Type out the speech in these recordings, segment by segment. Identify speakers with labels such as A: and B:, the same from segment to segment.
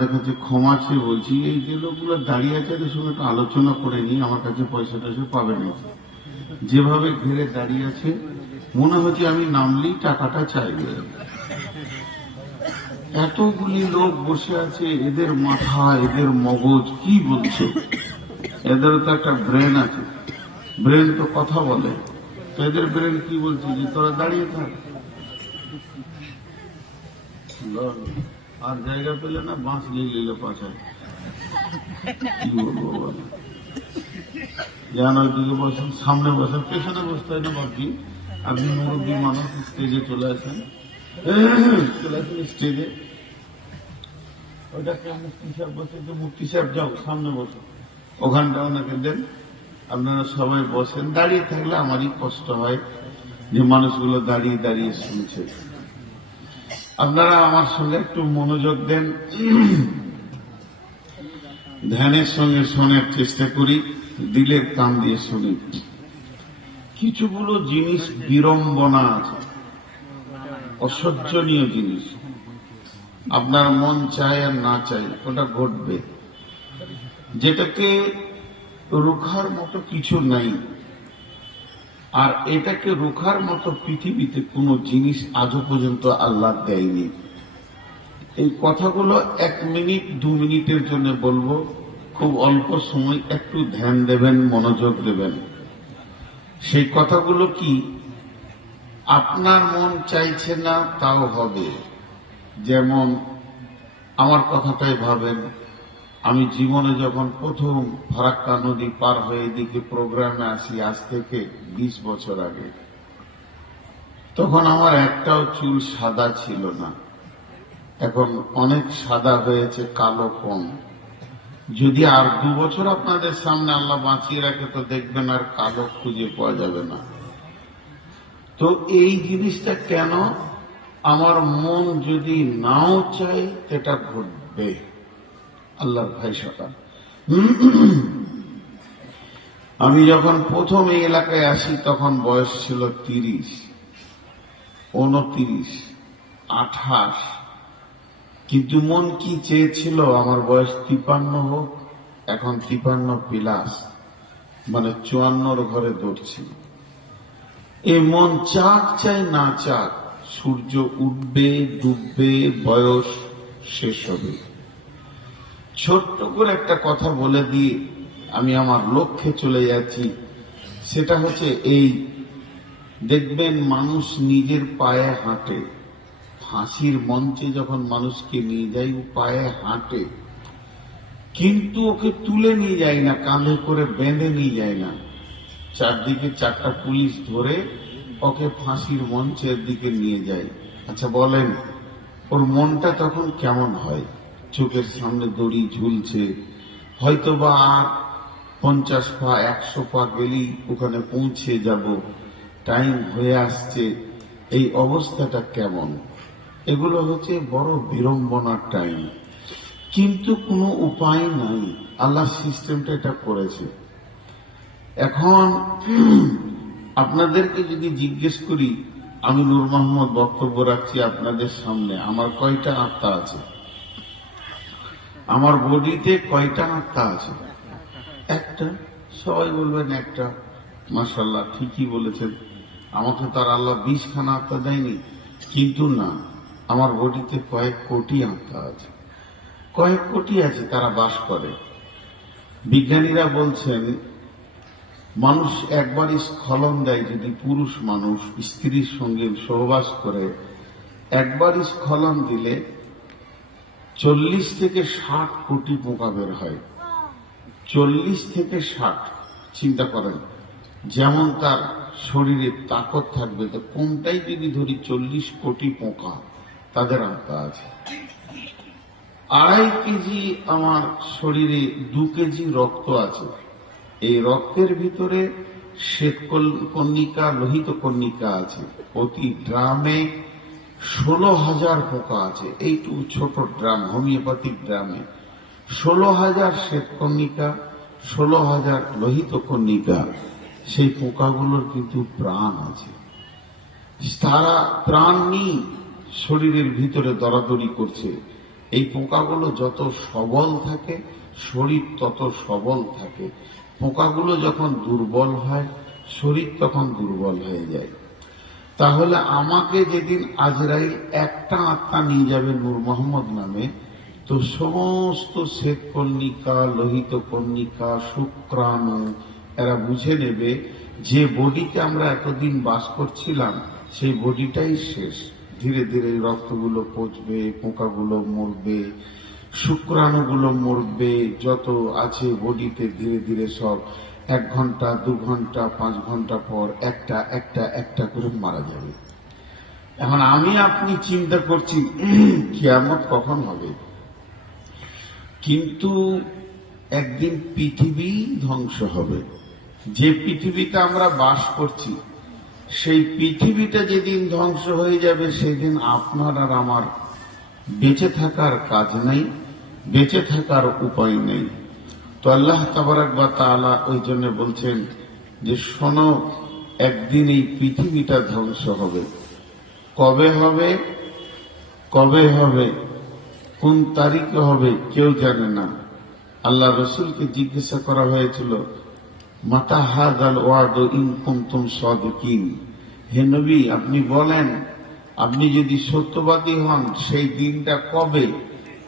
A: আপনাদের কাছে ক্ষমা চেয়ে বলছি, এই যে লোকগুলো দাঁড়িয়ে আছে, এদের সঙ্গে একটু আলোচনা করে নিই আমার কাছে পয়সা টয়সা পাবে না যেভাবে ঘিরে দাঁড়িয়ে আছে, মনে হচ্ছে আমি নামলেই টাকাটা চাইবে। এতগুলি লোক বসে আছে, এদের মাথা, এদের মগজ, কি বলছে? এদের তো একটা ব্রেন আছে। ব্রেন তো কথা বলে। তো এদের ব্রেন কি বলছে? যে তোরা দাঁড়িয়ে থাক। আর জায়গা পেলে না বাঁশ নিয়ে নিলে পাশায়। বসেন, সামনে বসেন, পেছনে বসতে হয় না বাকি আপনি মুরব্বী মানুষ স্টেজে চলে আসেন। স্টেজে ওটাকে মুক্তি সাহেব বসে, যে মুক্তি সাহেব যাও, সামনে বসো। ওখানটা ওনাকে দেন। আপনারা সবাই বসেন। দাঁড়িয়ে থাকলে আমারই কষ্ট হয় যে মানুষগুলো দাঁড়িয়ে দাঁড়িয়ে শুনছে। আপনারা আমার সঙ্গে একটু মনোযোগ দেন। ধ্যানের সঙ্গে শোনার চেষ্টা করি, দিলের কান দিয়ে শুনি। কিছুগুলো জিনিস বিড়ম্বনা আছে, অসহ্যনীয় জিনিস। আপনার মন চায় আর না চায়, ওটা ঘটবে। যেটাকে রুখার মতো কিছু নাই। আর এটাকে রুখার মতো পৃথিবীতে কোনো জিনিস আজও পর্যন্ত আল্লাহ দেয়নি। এই কথাগুলো এক মিনিট, দু মিনিটের জন্য বলব, খুব অল্প সময় একটু ধ্যান দেবেন, মনোযোগ দেবেন। সেই কথাগুলো কি? আপনার মন চাইছে না, তাও হবে। যেমন, আমার কথাটাই ভাবেন আমি জীবনে যখন প্রথম ফারাক্কা নদী পার হয়ে এদিকে প্রোগ্রামে আসি, আজ থেকে বিশ বছর আগে, তখন আমার একটাও চুল সাদা ছিল না। এখন অনেক সাদা হয়েছে, কালো কম। যদি আর দু বছর আপনাদের সামনে আল্লাহ বাঁচিয়ে রাখে, তো দেখবেন আর কালো খুঁজে পাওয়া যাবে না। তো এই জিনিসটা কেন? আমার মন যদি নাও চাই এটা ঘটবে। আল্লাহর ভাই সকাল। আমি যখন প্রথম এই এলাকায় আসি, তখন বয়স ছিল তিরিশ, উনতিরিশ, আঠাশ। কিন্তু মন কি চেয়েছিল আমার বয়স তিপান্ন হোক, এখন তিপান্ন প্লাস মানে চুয়ান্নর ঘরে দৌড়ছি। এ মন চাক চাই না চাক, সূর্য উঠবে, ডুববে, বয়স শেষ হবে। ছোট্ট করে একটা কথা বলে দিয়ে আমি আমার লক্ষ্যে চলে যাচ্ছি। সেটা হচ্ছে এই, দেখবেন মানুষ নিজের পায়ে হাঁটে। ফাঁসির মঞ্চে যখন মানুষকে নিয়ে যাই ও পায়ে হাঁটে। কিন্তু ওকে তুলে নিয়ে যায় না, কাঁধে করে বেঁধে নিয়ে যায় না। চারদিকে চারটা পুলিশ ধরে ওকে ফাঁসির মঞ্চের দিকে নিয়ে যায়। আচ্ছা বলেন, ওর মনটা তখন কেমন হয়? চোখের সামনে দড়ি ঝুলছে। হয়তো বা আর পঞ্চাশ পা, একশো পা গেলেই ওখানে পৌঁছে যাব। টাইম হয়ে আসছে। এই অবস্থাটা কেমন? এগুলো হচ্ছে বড় বিড়ম্বনার টাইম। কিন্তু কোনো উপায় নাই। আল্লাহ সিস্টেমটা এটা করেছে। এখন আপনাদেরকে যদি জিজ্ঞেস করি, আমি নূর মোহাম্মদ বক্তব্য রাখছি আপনাদের সামনে। আমার কয়টা আত্মা আছে? আমার বডিতে কয়টা আত্মা আছে? একটা। সবাই বলবেন একটা। মাসাল্লাহ ঠিকই বলেছেন। আমাকে তার আল্লাহ বিশ খানা আত্মা দেয়নি। কিন্তু না, আমার বডিতে কয়েক কোটি আত্মা আছে। কয়েক কোটি আছে তারা বাস করে। বিজ্ঞানীরা বলছেন, মানুষ একবারই স্খলন দেয় যদি পুরুষ মানুষ স্ত্রীর সঙ্গে সহবাস করে একবারই স্খলন দিলে চল্লিশ থেকে ষাট কোটি পোকা বের হয়। চল্লিশ থেকে ষাট, চিন্তা করেন, যেমন তার শরীরে তাকত থাকবে, তো কোনটাই যদি ধরি চল্লিশ কোটি পোকা, তাদের আত্মা আছে। আড়াই কেজি আমার শরীরে দু কেজি রক্ত আছে। এই রক্তের ভিতরে শ্বেত কন্যিকা লোহিত কন্যিকা আছে। প্রতি ড্রামে ষোলো হাজার পোকা আছে। এইটুকু ছোট ড্রাম, হোমিওপ্যাথিক ড্রামে। ষোলো হাজার শ্বেত কন্যিকা ষোলো হাজার লোহিত কন্যিকা সেই পোকাগুলোর কিন্তু প্রাণ আছে। তারা প্রাণ নিয়ে শরীরের ভিতরে দরাদরি করছে। এই পোকাগুলো যত সবল থাকে, শরীর তত সবল থাকে। পোকাগুলো যখন দুর্বল হয়, শরীর তখন দুর্বল হয়ে যায়। তাহলে আমাকে যেদিন আজরাইল একটা আত্মা নিয়ে যাবে নূর মোহাম্মদ নামে, তো সমস্ত শ্বেত কর্ণিকা লোহিত কর্ণিকা শুক্রাণু, এরা বুঝে নেবে যে বডিতে আমরা এতদিন বাস করছিলাম, সেই বডিটাই শেষ। ধীরে ধীরে রক্তগুলো পচবে, পোকাগুলো মরবে, শুক্রাণুগুলো মরবে, যত আছে বডিতে ধীরে ধীরে সব। এক ঘণ্টা, দু ঘণ্টা, পাঁচ ঘণ্টা পর একটা একটা একটা করে মারা যাবে। এখন আমি আপনি চিন্তা করছি, কিয়ামত কখন হবে? কিন্তু একদিন পৃথিবী ধ্বংস হবে। যে পৃথিবীতে আমরা বাস করছি, সেই পৃথিবীটা যেদিন ধ্বংস হয়ে যাবে, সেদিন আপনার আর আমার বেঁচে থাকার কাজ নেই, বেঁচে থাকার উপায় নেই। তো আল্লাহ তাবারাক বা তাআলা ওই জন্য বলছেন যে শোনো, একদিন এই পৃথিবীটা ধ্বংস হবে। কবে হবে? কবে হবে? কোন তারিখে হবে? কেউ জানে না। আল্লাহ রসুলকে জিজ্ঞাসা করা হয়েছিল, মাতা হাজ আল ওয়াদ কুমতুম সদিকিন? হে নবী, আপনি বলেন, আপনি যদি সত্যবাদী হন, সেই দিনটা কবে?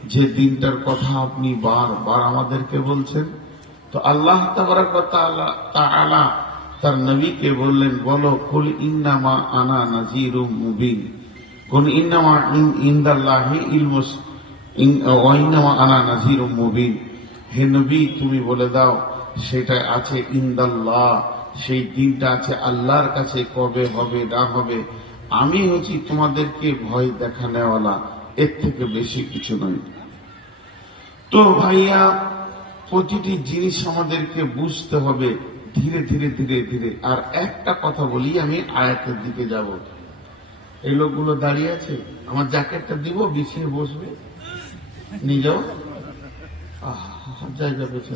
A: যে দিনটার কথা আপনি বারবার আমাদেরকে বলছেন, তো আল্লাহ তাআলা তার নবীকে বললেন, বলো, কুল ইন্নামা আনা নাজিরুম মুবিন। কোন ইন্নামা ইন, ইন্দাল্লাহি ইলমুস ইন- ওয়াইন্নামা আনা নাজিরুম মুবিন। হে নবী, তুমি বলে দাও, সেটা আছে ইন্দাল্লাহ, সেই দিনটা আছে আল্লাহর কাছে, কবে হবে, না হবে। আমি হচ্ছি তোমাদেরকে ভয় দেখানেওয়ালা। এর থেকে বেশি কিছু নয়। তো ভাইয়া প্রতিটি জিনিস আমাদেরকে বুঝতে হবে ধীরে ধীরে ধীরে ধীরে। আর একটা কথা বলি আমি আয়াতের দিকে যাব। এই লোকগুলো দাঁড়িয়ে আছে আমার জ্যাকেটটা দিব বিছিয়ে বসবে। আহ, জায়গা পেছে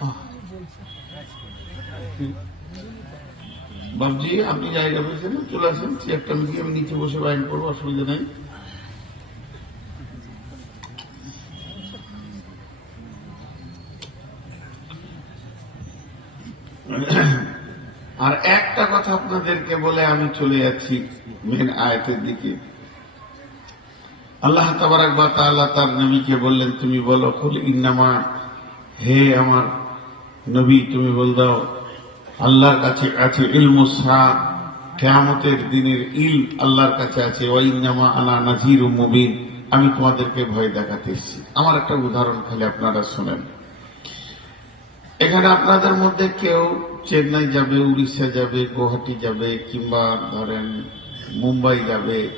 A: আহ। বাবজি আপনি জায়গা পেয়েছেন, চলে আসেন চেয়ারটা মিলিয়ে আমি নিচে বসে বাইন করব, অসুবিধা নেই। আর একটা কথা আপনাদেরকে বলে আমি চলে যাচ্ছি মেন আয়াতের দিকে। আল্লাহ তাবারাক বা তাআলা তার নবীকে বললেন, তুমি বলো, কুল ইন্নামা, হে আমার নবী, তুমি বল দাও আল্লাহর কাছে আছে ইলমু সা কেয়ামতের দিনের ইল আল্লাহর কাছে আছে। ওয়া ইন্নামা আনা নাজির মুবিন। আমি তোমাদেরকে ভয় দেখাতে এসেছি। আমার একটা উদাহরণ খালি আপনারা শোনেন। এখানে আপনাদের মধ্যে কেউ চেন্নাই যাবে, উড়িষ্যা যাবে, গুয়াহাটি যাবে, কিংবা ধরেন মুম্বাই যাবে,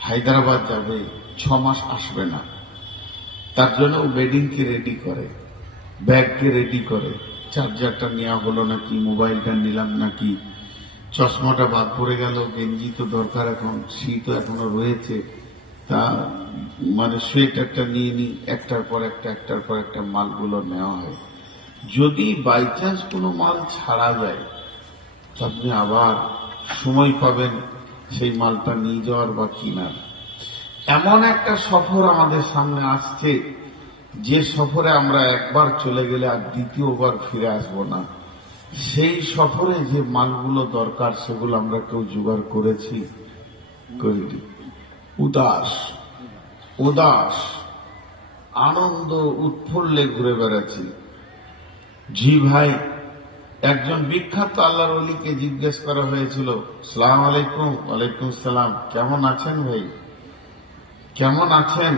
A: হায়দ্রাবাদ যাবে ছ মাস আসবে না। তার জন্য ও বেডিংকে রেডি করে ব্যাগকে রেডি করে। চার্জারটা নেওয়া হলো নাকি, মোবাইলটা নিলাম নাকি, চশমাটা বাদ পড়ে গেল, গেঞ্জি তো দরকার এখন শীত এখনও রয়েছে। তা মানে সোয়েটারটা নিয়ে নি, একটার পর একটা, একটার পর একটা মালগুলো নেওয়া হয়। যদি বাই চান্স কোনো মাল ছাড়া যায় আপনি আবার সময় পাবেন সেই মালটা নিয়ে যাওয়ার বা কিনার। এমন একটা সফর আমাদের সামনে আসছে যে সফরে আমরা একবার চলে গেলে আর দ্বিতীয়বার ফিরে আসব না, সেই সফরে যে মালগুলো দরকার সেগুলো আমরা কেউ জোগাড় করেছি? করিনি। উদাস উদাস, আনন্দ উৎফুল্লে ঘুরে বেড়াচ্ছি। জি ভাই, একজন বিখ্যাত আল্লাহর অলিকে জিজ্ঞেস করা হয়েছিল, সালাম আলাইকুম, ওয়ালাইকুম সালাম, কেমন আছেন ভাই? কেমন আছেন?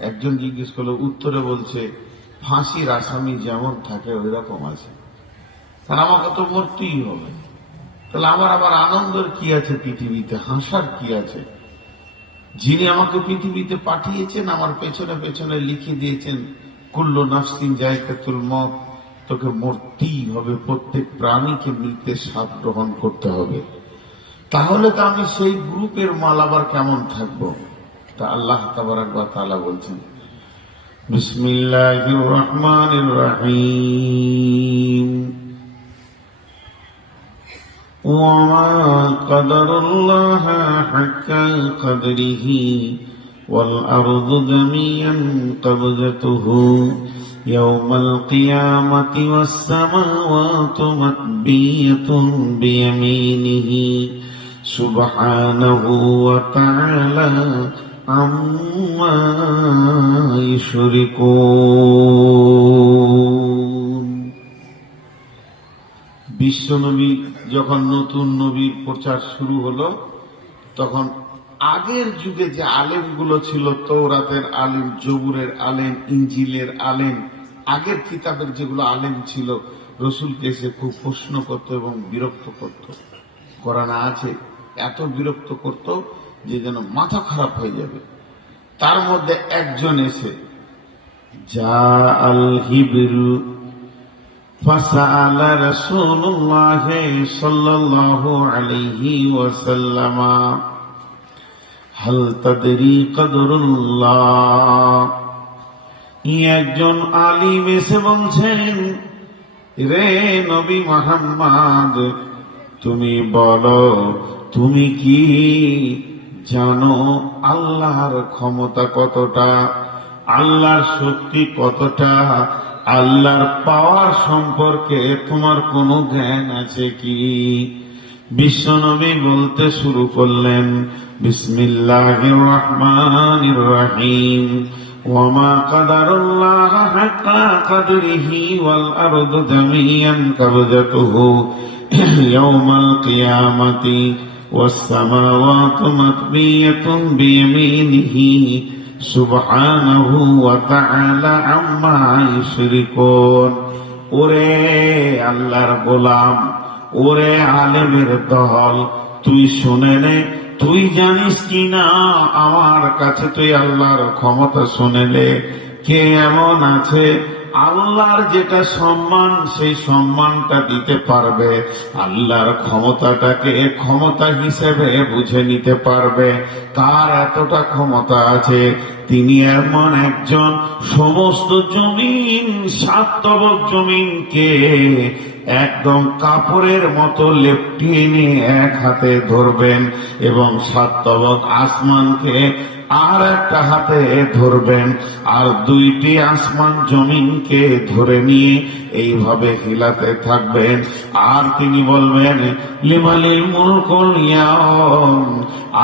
A: একজন জিজ্ঞেস করল, উত্তরে বলছে, ফাঁসির আসামি যেমন থাকে ওই রকম আছে। তাহলে আমাকে তো মরতেই হবে। তাহলে আমার আবার আনন্দের কি আছে পৃথিবীতে? হাসার কি আছে? যিনি আমাকে পৃথিবীতে পাঠিয়েছেন, আমার পেছনে পেছনে লিখে দিয়েছেন, কুল্ল নাফসিন জায়গাতুল মত তোকে মরতেই হবে, প্রত্যেক প্রাণীকে মৃতে স্বাদ গ্রহণ করতে হবে। তাহলে তো আমি সেই গ্রুপের মাল আবার কেমন থাকব? তা আল্লাহ তাবারাক বা তাআলা বলছেন বিসমিল্লাহির রহমানির রহিম وما قدر الله حق قدره والأرض جميعا قبضته يوم القيامة والسماوات مطبية بيمينه سبحانه وتعالى عما يشركون বিশ্বনবী যখন নতুন নবীর প্রচার শুরু হলো তখন আগের যুগে যে আলেমগুলো ছিল তৌরাতের আলেম জবুরের আলেম ইঞ্জিলের আলেম আগের কিতাবের যেগুলো আলেম ছিল রসুলকে এসে খুব প্রশ্ন করত এবং বিরক্ত করত করানা আছে এত বিরক্ত করত যে যেন মাথা খারাপ হয়ে যাবে তার মধ্যে একজন এসে যা আল হিবরু فسأل رسول الله صلى الله عليه وسلم هل تدري قدر الله ই একজন আলিম এসে বলছেন রে নবী মোহাম্মদ তুমি বলো তুমি কি জানো আল্লাহর ক্ষমতা কতটা আল্লাহর শক্তি কতটা আল্লাহর পাওয়ার সম্পর্কে তোমার কোনো জ্ঞান আছে কি বিশ্বনবী বলতে শুরু করলেন বিসমিল্লাহ রহমান রহিম وما قدر الله حتى قدره والأرض جميعا قبضته يوم القيامة والسماوات مطبية بيمينه সুবহানাহু ওয়া তাআলা আম্মা ইউশরিকুন ওরে আল্লাহর গোলাম ওরে আলেমের দল তুই শুনে নে তুই জানিস কি না আমার কাছে তুই আল্লাহর ক্ষমতা শুনেলে কে এমন আছে আল্লাহর যেটা সম্মান, সেই সম্মানটা দিতে পারবে। আল্লাহর ক্ষমতাটাকে ক্ষমতা হিসেবে বুঝে নিতে পারবে। তার এতটা ক্ষমতা আছে? তিনি এমন একজন সমস্ত জমিন সাতবক জমিনকে একদম কাপড়ের মতো লেপটিয়ে নিয়ে এক হাতে ধরবেন এবং সাতবক আসমানকে আর একটা হাতে ধরবেন, আর দুইটি আসমান জমিনকে ধরে নিয়ে এইভাবে হিলাতে থাকবেন। আর তিনি বলবেন, লিমালিল মুলকুল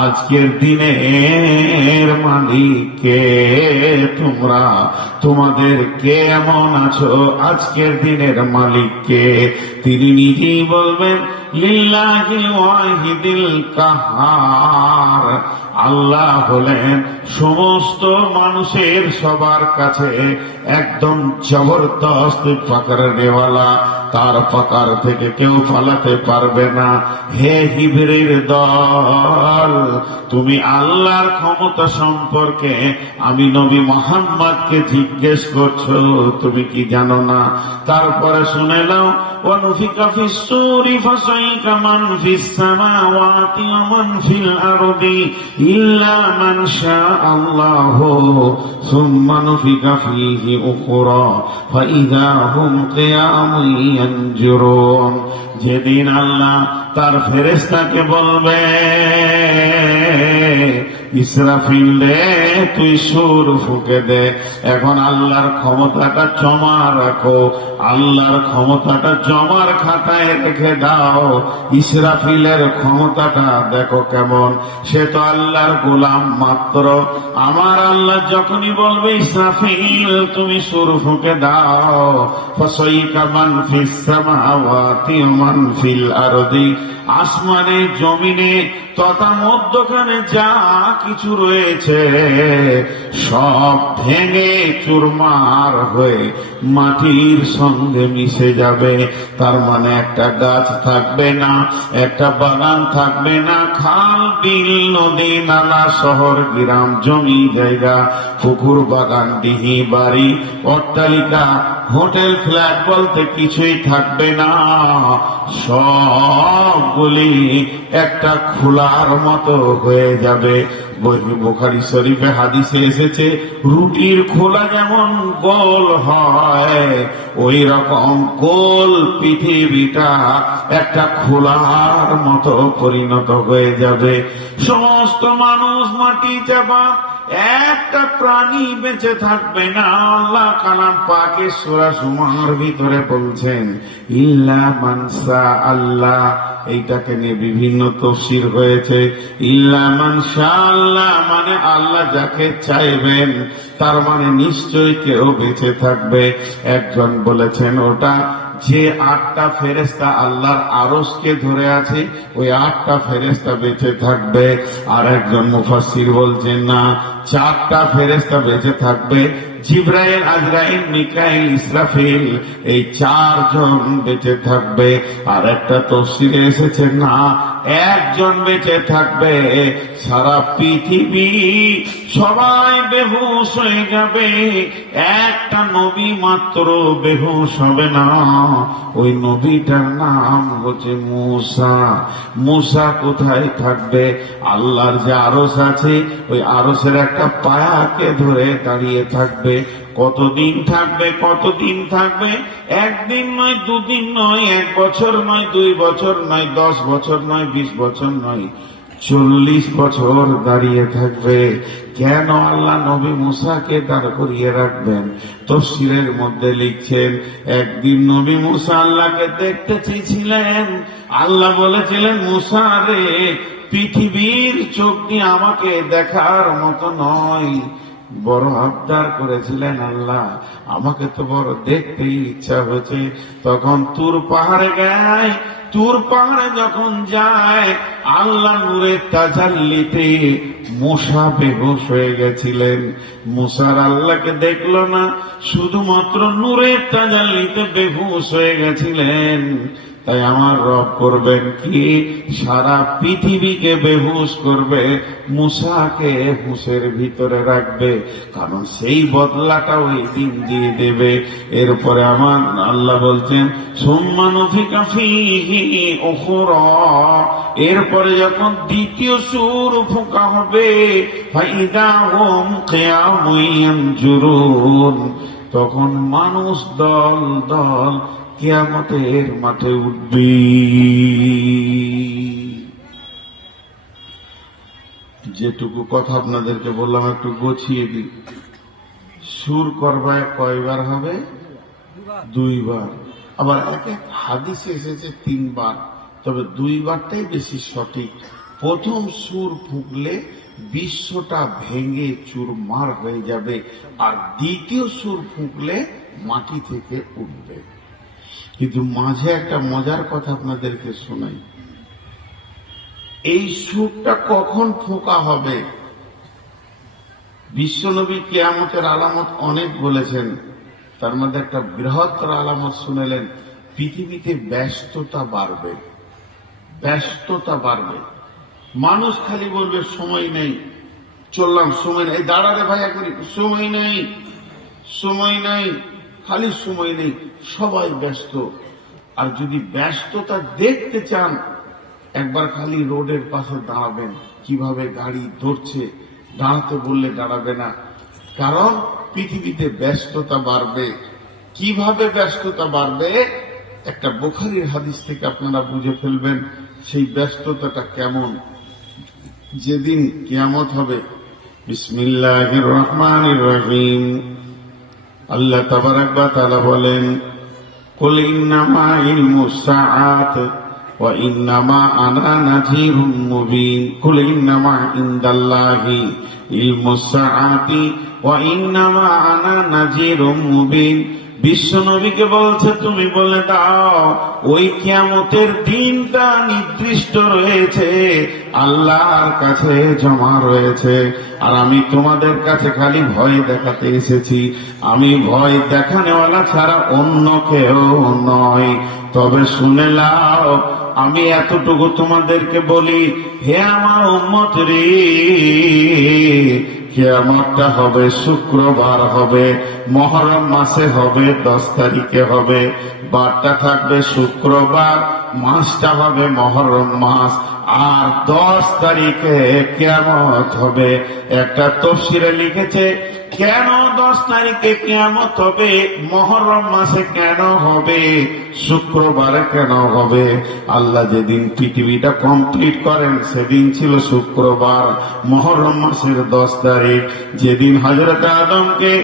A: আজকের দিনের মালিককে তোমরা, তোমাদের কে এমন আছো আজকের দিনের মালিককে? তিনি নিজেই বলবেন, লিল্লাহিল ওয়াহিদিল কাহার আল্লাহ হলেন সমস্ত মানুষের সবার কাছে একদম জবরদস্ত পাকার দেওয়ালা তার পাকার থেকে কেউ পালাতে পারবে না হে হিবরের দল তুমি আল্লাহর ক্ষমতা সম্পর্কে আমি নবী মোহাম্মদকে জিজ্ঞেস করছো তুমি কি জানো না তারপরে শুনে নাও ونفك في السور فصيك من في السماوات ومن في الأرض إلا من شاء الله ثم نفك فيه أخرى فإذا هم قيام ينجرون যেদিন আল্লাহ তার ফেরেস্তাকে বলবে ইসরাফিল রে তুই সুর ফুকে দে। এখন আল্লাহর ক্ষমতাটা জমা রাখো। আল্লাহর ক্ষমতাটা জমার খাতায় রেখে দাও। ইসরাফিলের ক্ষমতাটা দেখো কেমন। সে তো আল্লাহর গোলাম মাত্র। আমার আল্লাহ যখনই বলবে, ইসরাফিল, তুমি সুর ফুকে দাও। ফসইকা মান ফিস সামাওয়াতি, ওয়া মান আরদি। আসমানে, জমিনে, তথা মধ্যখানে যা কিছু রয়েছে, সব ভেঙে চুরমার হয়ে মাটির সঙ্গে মিশে যাবে। তার মানে একটা গাছ থাকবে না, একটা বাগান থাকবে না, খাল, বিল, নদী, নালা, শহর, গ্রাম, জমি, জায়গা, পুকুর, বাগান, ডিহি, বাড়ি, অট্টালিকা হোটেল ফ্ল্যাট বলতে কিছুই থাকবে না। সবগুলি একটা খোলার মতো হয়ে যাবে। বোখারি শরীফে হাদিসে এসেছে, রুটির খোলা যেমন গোল হয় ওই রকম গোল পৃথিবীটা একটা খোলার মতো পরিণত হয়ে যাবে। সমস্ত মানুষ মাটি চাপা, একটা প্রাণী বেঁচে থাকবে না। আল্লাহ কালাম পাকে সুরা সুমার ভিতরে বলছেন, ইল্লা মানসা আল্লাহ এইটাকে নিয়ে বিভিন্ন তফসির হয়েছে। ইল্লা মানসা আল্লাহ মানে আল্লাহ যাকে চাইবেন, তার মানে নিশ্চয়ই কেউ বেঁচে থাকবে। একজন বলেছেন, ওটা যে আটটা ফেরেস্তা আল্লাহর আরসকে ধরে আছে, ওই আটটা ফেরেস্তা বেঁচে থাকবে। আর একজন মুফাসির বলছেন, না, চারটা ফেরেস্তা বেঁচে থাকবে জিব্রাইল, আজরাইল, মিকাইল, ইসরাফিল, এই চারজন বেঁচে থাকবে। আর একটা তফসিরে এসেছে, না, একজন বেঁচে থাকবে। সারা পৃথিবী সবাই বেহুশ হয়ে যাবে। একটা নবী মাত্র বেহুশ হবে না। ওই নবীটার নাম হচ্ছে মুসা। মুসা কোথায় থাকবে? আল্লাহর যে আরস আছে, ওই আরসের একটা পায়াকে ধরে দাঁড়িয়ে থাকবে। কতদিন থাকবে কতদিন থাকবে? একদিন নয়, দুদিন নয়, এক বছর নয়, দুই বছর নয়, দশ বছর নয়, বিশ বছর নয়, চল্লিশ বছর দাঁড়িয়ে থাকবে। কেন আল্লাহ নবী মুসাকে দাঁড় করিয়ে রাখবেন? তফসিলের মধ্যে লিখছেন, একদিন নবী মুসা আল্লাহকে দেখতে চেয়েছিলেন। আল্লাহ বলেছিলেন, মুসা রে, পৃথিবীর চোখ আমাকে দেখার মতো নয়। বড় আবদার করেছিলেন আল্লাহ। আমাকে তো বড় দেখতেই ইচ্ছা হয়েছে। তখন তুর পাহাড়ে গায়, তুর পাহাড়ে যখন যায়, আল্লাহ নূরের তাজাল্লিতে মশা বেহোশ হয়ে গেছিলেন। মুসার আল্লাহকে দেখল না, শুধুমাত্র নূরের তাজাল্লিতে বেহুশ হয়ে গেছিলেন। তাই আমার রব করবেন কি? সারা পৃথিবীকে বেহুশ করবে, মুসাকে হুঁসের ভিতরে রাখবে, কারণ সেই বদলাটা ওই দিন দিয়ে দেবে। এরপরে আমার আল্লাহ বলছেন ওখরা এরপরে যখন দ্বিতীয় সুর ফোঁকা হবে তখন মানুষ দল দল কেয়ামতের মাঠে উঠবে। যেটুকু কথা আপনাদেরকে বললাম, একটু গোছিয়ে দিই। সুর করবায় কয়বার হবে? দুইবার। আবার এক এক হাদিসে এসেছে তিনবার। তবে দুইবারটাই বেশি সঠিক। প্রথম সুর ফুকলে বিশ্বটা ভেঙে চুরমার হয়ে যাবে, আর দ্বিতীয় সুর ফুকলে মাটি থেকে উঠবে। কিন্তু মাঝে একটা মজার কথা আপনাদেরকে শোনাই। এই সুরটা কখন ফোঁকা হবে? বিশ্বনবী কেয়ামতের আলামত অনেক বলেছেন। তার মধ্যে একটা বৃহত্তর আলামত শুনেলেন, পৃথিবীতে ব্যস্ততা বাড়বে। ব্যস্ততা বাড়বে। মানুষ খালি বলবে, সময় নেই। চললাম, সময় নেই। দাঁড়ালে ভাই মিনিট। সময় নেই। সময় নেই। খালি সময় নেই, সবাই ব্যস্ত। আর যদি ব্যস্ততা দেখতে চান, একবার খালি রোডের পাশে দাঁড়াবেন। কীভাবে গাড়ি ধরছে, দাঁড়াতে বললে দাঁড়াবে না। কারণ পৃথিবীতে ব্যস্ততা বাড়বে। কীভাবে ব্যস্ততা বাড়বে? একটা বোখারির হাদিস থেকে আপনারা বুঝে ফেলবেন সেই ব্যস্ততাটা কেমন। যেদিন কিয়ামত হবে বিসমিল্লাহ রহমান রহিম। আল্লাহ তাবারাক তালা বলেন, কুল ইন্নামা ইলমু সাআত ওয়া ইন্নামা আনা নাযীরুম মুবিন। কুল ইন্নামা ইনদাল্লাহি ইলমু সাআতি ওয়া ইন্নামা আনা নাযীরুম মুবিন। বিশ্ব নবীকে বলছে, তুমি বলে দাও, ওই কিয়ামতের দিনটা নির্দিষ্ট রয়েছে, আল্লাহর কাছে জমা রয়েছে। আর আমি তোমাদের কাছে খালি ভয় দেখাতে এসেছি। আমি ভয় দেখানেওয়ালা ছাড়া অন্য কেউ নয় তবে শুনে লাও আমি এতটুকু তোমাদেরকে বলি, হে আমার উম্মত রে, কেয়ামতটা হবে, শুক্রবার হবে। মহরম মাসে হবে, দশ তারিখে হবে। বারটা থাকবে শুক্রবার, মাসটা হবে মহরম মাস। আর দশ তারিখে কেয়ামত হবে। একটা তফসিরে লিখেছে, কেন দশ তারিখে কেয়ামত হবে? মহরম মাসে কেন হবে? শুক্রবারে কেন হবে? আল্লাহ যেদিন পৃথিবীটা কমপ্লিট করেন, সেদিন ছিল শুক্রবার। মহরম মাসের দশ তারিখ। যেদিন হজরত আদমকে